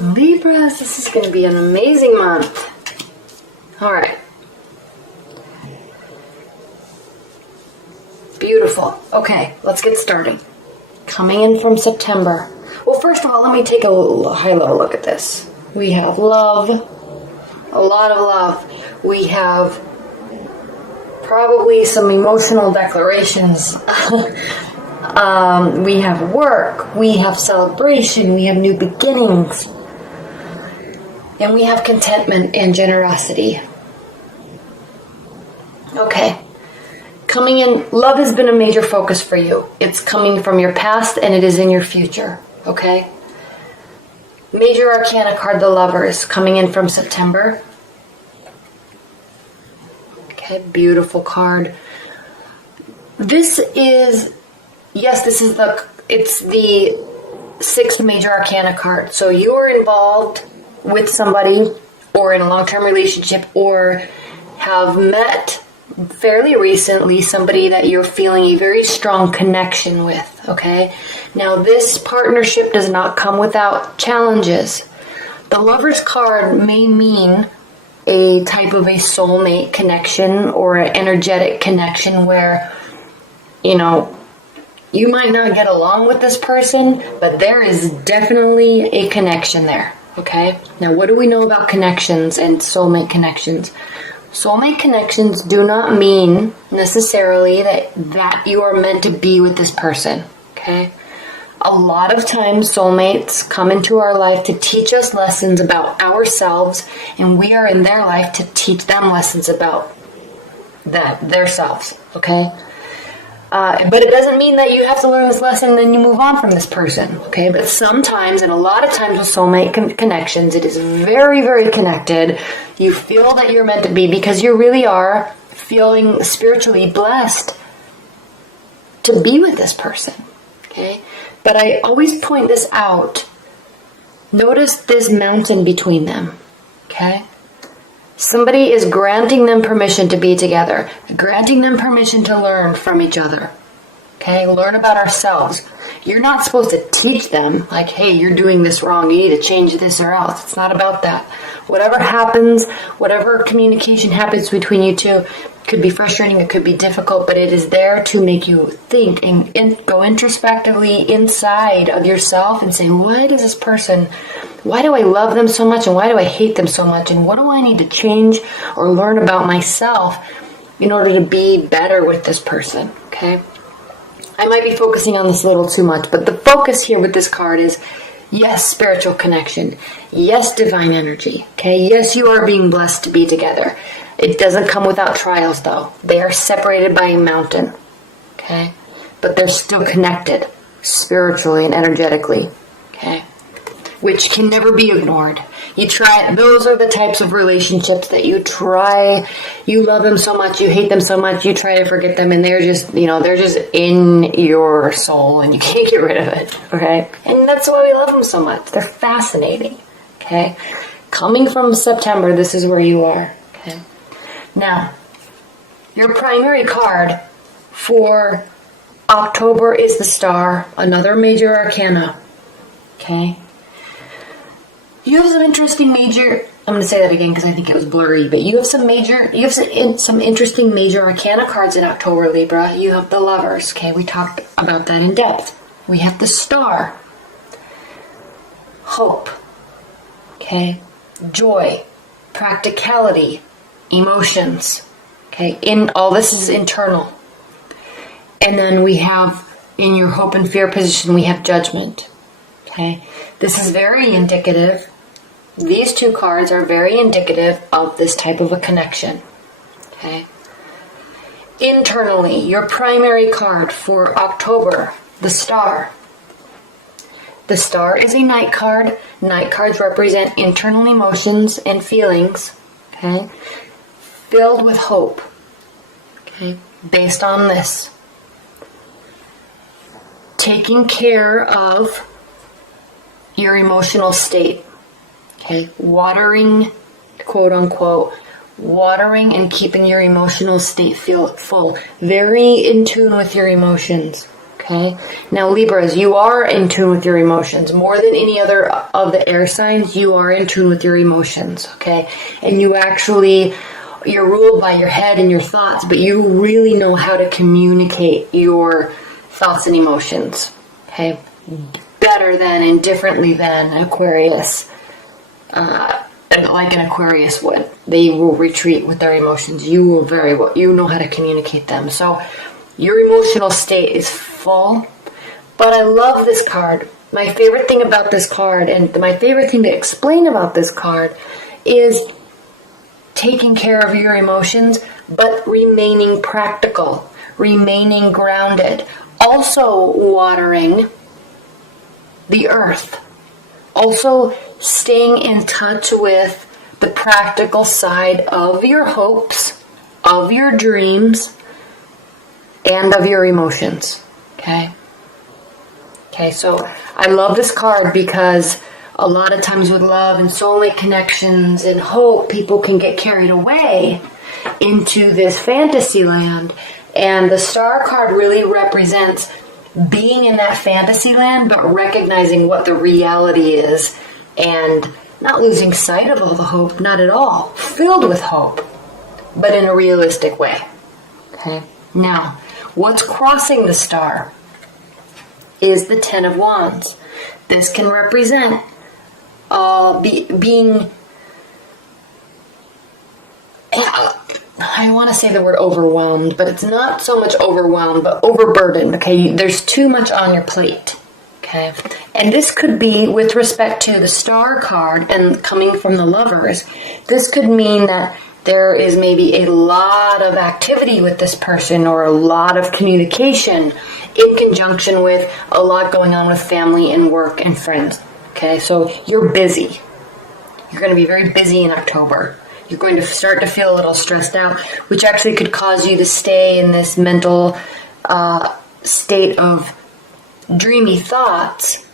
Libras, this is going to be an amazing month. All right. Beautiful. Okay, let's get started. Coming in from September. Well, first of all, let me take a high-level look at this. We have love, a lot of love. We have probably some emotional declarations. We have work, we have celebration, we have new beginnings, and we have contentment and generosity. Okay. Coming in, love has been a major focus for you. It's coming from your past and it is in your future. Okay? Major Arcana card, the Lovers, coming in from September. Okay, beautiful card. This is, yes, it's the 6th Major Arcana card. So you are involved with somebody or in a long-term relationship or have met fairly recently somebody that you're feeling a very strong connection with, okay? Now, this partnership does not come without challenges. The Lover's card may mean a type of a soulmate connection or an energetic connection where, you know, you might not get along with this person, but there is definitely a connection there, okay? Now, what do we know about connections and soulmate connections? Soulmate connections do not mean necessarily that you are meant to be with this person, okay? A lot of times soulmates come into our life to teach us lessons about ourselves, and we are in their life to teach them lessons about their selves, okay? But it doesn't mean that you have to learn this lesson and then you move on from this person, okay? But sometimes, and a lot of times with soulmate connections, it is very, very connected. You feel that you're meant to be because you really are feeling spiritually blessed to be with this person, okay? But I always point this out. Notice this mountain between them, okay? Somebody is granting them permission to be together, granting them permission to learn from each other. Okay, learn about ourselves. You're not supposed to teach them, like, hey, you're doing this wrong, you need to change this or else. It's not about that. Whatever happens, whatever communication happens between you two, could be frustrating, it could be difficult, but it is there to make you think and go introspectively inside of yourself and say, why do I love them so much and why do I hate them so much and what do I need to change or learn about myself in order to be better with this person, okay? I might be focusing on this a little too much, but the focus here with this card is, yes, spiritual connection. Yes, divine energy, okay? Yes, you are being blessed to be together. It doesn't come without trials, though. They are separated by a mountain, okay? But they're still connected spiritually and energetically, okay? Which can never be ignored. Those are the types of relationships that you love them so much, you hate them so much, you try to forget them, and they're just in your soul, and you can't get rid of it, okay? And that's why we love them so much. They're fascinating, okay? Coming from September, this is where you are, okay? Now, your primary card for October is the Star, another major arcana, okay? You have some interesting major, I'm going to say that again because I think it was blurry, but you have some interesting major arcana cards in October, Libra. You have the Lovers, okay? We talked about that in depth. We have the Star, hope, okay? Joy, practicality, emotions, okay? All this is internal. And then we have, in your hope and fear position, we have judgment, okay? This is very indicative. These two cards are very indicative of this type of a connection, okay? Internally, your primary card for October, the Star. The Star is a night card. Night cards represent internal emotions and feelings, okay? Filled with hope, okay? Based on this. Taking care of your emotional state, okay? Watering, quote unquote, watering and keeping your emotional state full. Very in tune with your emotions, Okay, now Libras, you are in tune with your emotions. More than any other of the air signs, you are in tune with your emotions, okay? And you're ruled by your head and your thoughts, but you really know how to communicate your thoughts and emotions, okay? Better than and differently than an Aquarius, like an Aquarius would. They will retreat with their emotions. You know how to communicate them. So your emotional state is full, but I love this card. My favorite thing about this card, and my favorite thing to explain about this card, is taking care of your emotions, but remaining practical, remaining grounded, also watering the earth, also staying in touch with the practical side of your hopes, of your dreams, and of your emotions. Okay, so I love this card because a lot of times with love and soulmate connections and hope, people can get carried away into this fantasy land. And the Star card really represents being in that fantasy land, but recognizing what the reality is and not losing sight of all the hope, not at all. Filled with hope, but in a realistic way. Okay, now, what's crossing the Star is the Ten of Wands. This can represent being, I want to say the word overwhelmed, but it's not so much overwhelmed, but overburdened, okay? There's too much on your plate, okay? And this could be, with respect to the Star card and coming from the Lovers, this could mean that there is maybe a lot of activity with this person or a lot of communication in conjunction with a lot going on with family and work and friends. Okay, so you're busy. You're going to be very busy in October. You're going to start to feel a little stressed out, which actually could cause you to stay in this mental state of dreamy thoughts.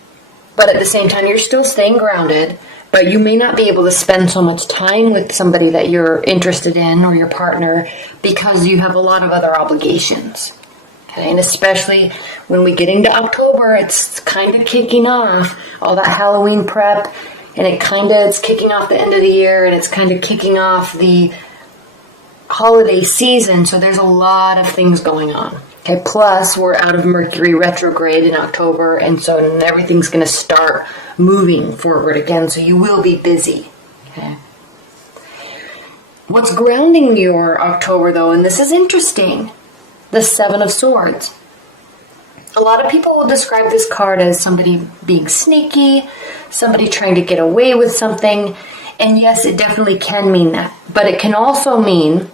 But at the same time, you're still staying grounded, but you may not be able to spend so much time with somebody that you're interested in or your partner because you have a lot of other obligations. Okay, and especially when we get into October, it's kind of kicking off all that Halloween prep, and it's kicking off the end of the year, and it's kind of kicking off the holiday season, so there's a lot of things going on. Okay, plus we're out of Mercury retrograde in October, and so everything's going to start moving forward again, so you will be busy. Okay. What's grounding your October, though, and this is interesting, the Seven of Swords. A lot of people will describe this card as somebody being sneaky, somebody trying to get away with something, and yes, it definitely can mean that, but it can also mean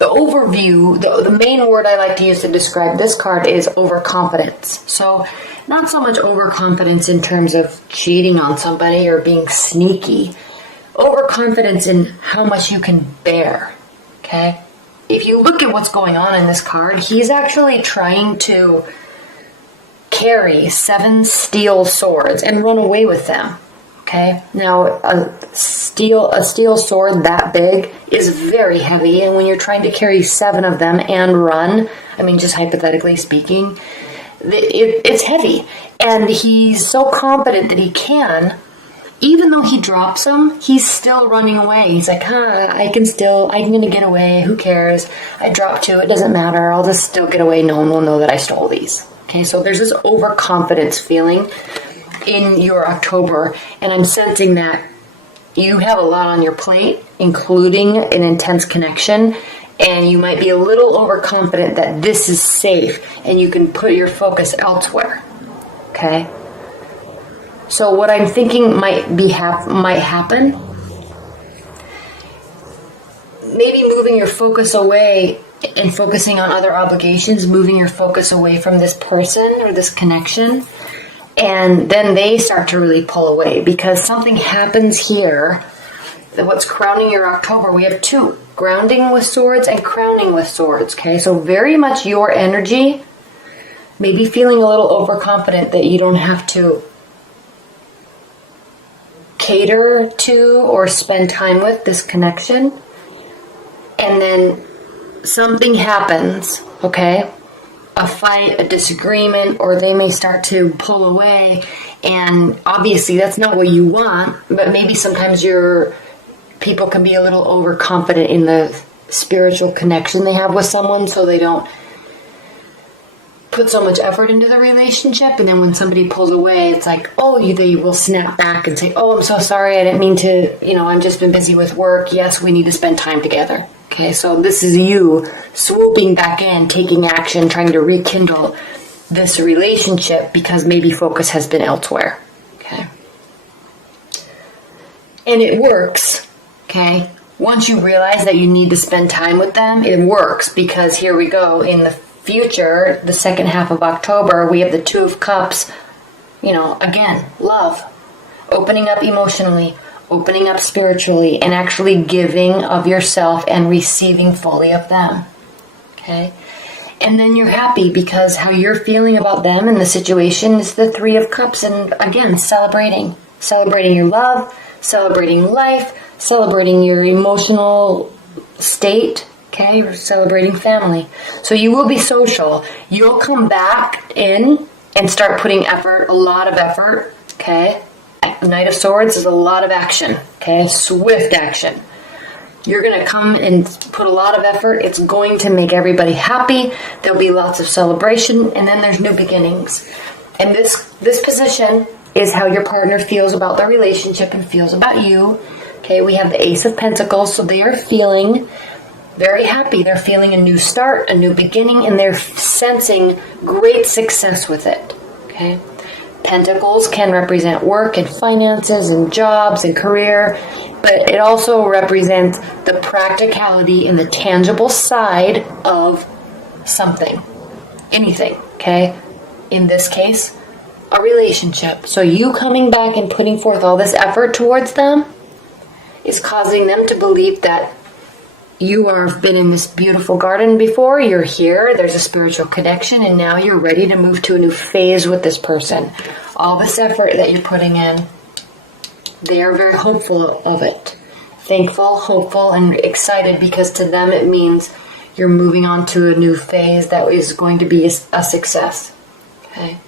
the overview. The main word I like to use to describe this card is overconfidence. So not so much overconfidence in terms of cheating on somebody or being sneaky, overconfidence in how much you can bear. Okay, if you look at what's going on in this card, he's actually trying to carry 7 steel swords and run away with them. Okay, now a steel sword that big is very heavy, and when you're trying to carry 7 of them and run, I mean, just hypothetically speaking, it's heavy. And he's so confident that he can, even though he drops them, he's still running away. He's like, I'm going to get away. Who cares? I dropped 2. It doesn't matter. I'll just still get away. No one will know that I stole these. Okay, so there's this overconfidence feeling in your October, and I'm sensing that you have a lot on your plate, including an intense connection, and you might be a little overconfident that this is safe and you can put your focus elsewhere. Okay? So what I'm thinking might happen, maybe moving your focus away and focusing on other obligations, moving your focus away from this person or this connection, and then they start to really pull away because something happens here. What's crowning your October? We have 2, grounding with swords and crowning with swords. Okay, so very much your energy, maybe feeling a little overconfident that you don't have to cater to or spend time with this connection, and then something happens, okay? a fight, a disagreement, or they may start to pull away. And obviously that's not what you want, but maybe sometimes your people can be a little overconfident in the spiritual connection they have with someone, so they don't put so much effort into the relationship. And then when somebody pulls away, it's like, they will snap back and say, I'm so sorry, I didn't mean to, I've just been busy with work. Yes, we need to spend time together. Okay, so this is you swooping back in, taking action, trying to rekindle this relationship because maybe focus has been elsewhere. Okay. And it works. Okay. Once you realize that you need to spend time with them, it works, because here we go. In the future, the second half of October, we have the Two of Cups. Again, love. Opening up emotionally, opening up spiritually, and actually giving of yourself and receiving fully of them. Okay? And then you're happy because how you're feeling about them and the situation is the Three of Cups. And again, celebrating your love, celebrating life, celebrating your emotional state. Okay, you're celebrating family. So you will be social. You'll come back in and start putting effort, a lot of effort. Okay, Knight of Swords is a lot of action. Okay, swift action. You're going to come and put a lot of effort. It's going to make everybody happy. There'll be lots of celebration, and then there's new beginnings. And this position is how your partner feels about the relationship and feels about you. Okay, we have the Ace of Pentacles, so they are feeling very happy. They're feeling a new start, a new beginning, and they're sensing great success with it. Okay, Pentacles can represent work and finances and jobs and career, but it also represents the practicality and the tangible side of something, anything. Okay, in this case, a relationship. So you coming back and putting forth all this effort towards them is causing them to believe that you have been in this beautiful garden before, you're here, there's a spiritual connection, and now you're ready to move to a new phase with this person. All this effort that you're putting in, they are very hopeful of it. Thankful, hopeful, and excited, because to them it means you're moving on to a new phase that is going to be a success. Okay.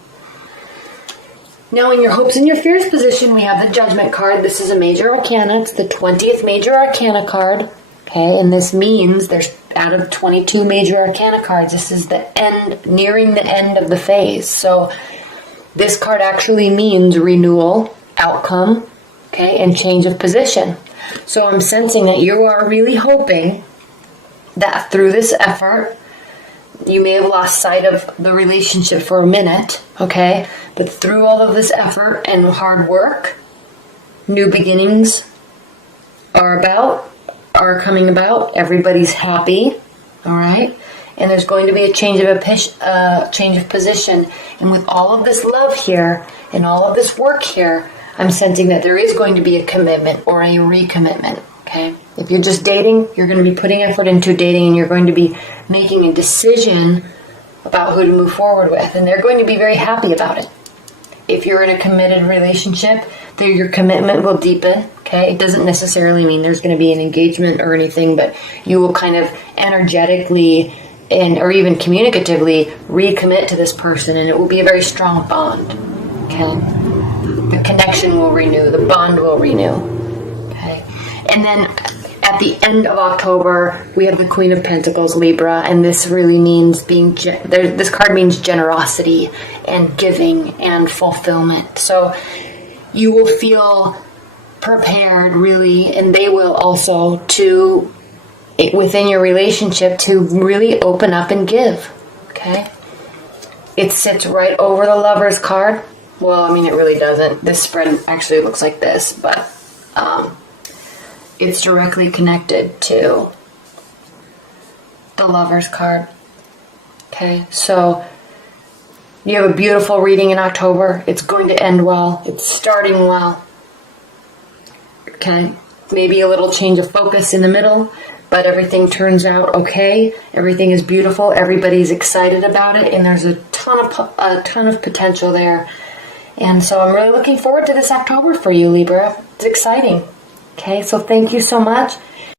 Now in your hopes and your fears position, we have the Judgment card. This is a major arcana. It's the 20th major arcana card. Okay, and this means there's out of 22 major arcana cards, this is the end, nearing the end of the phase. So this card actually means renewal, outcome, okay, and change of position. So I'm sensing that you are really hoping that through this effort, you may have lost sight of the relationship for a minute, okay, but through all of this effort and hard work, new beginnings are coming about. Everybody's happy, all right? And there's going to be a change of position. And with all of this love here and all of this work here, I'm sensing that there is going to be a commitment or a recommitment, okay? If you're just dating, you're going to be putting effort into dating, and you're going to be making a decision about who to move forward with, and they're going to be very happy about it. If you're in a committed relationship, your commitment will deepen, okay? It doesn't necessarily mean there's going to be an engagement or anything, but you will kind of energetically or even communicatively recommit to this person, and it will be a very strong bond, okay? The connection will renew, the bond will renew, okay? And then at the end of October, we have the Queen of Pentacles, Libra, and this really means this card means generosity and giving and fulfillment. So you will feel prepared, really, and they will also, within your relationship, to really open up and give, okay? It sits right over the Lover's card. Well, I mean, it really doesn't. This spread actually looks like this, but it's directly connected to the Lover's card. Okay, so you have a beautiful reading in October. It's going to end well. It's starting well. Okay, maybe a little change of focus in the middle, but everything turns out okay. Everything is beautiful. Everybody's excited about it, and there's a ton of potential there. And so I'm really looking forward to this October for you, Libra. It's exciting. Okay, so thank you so much.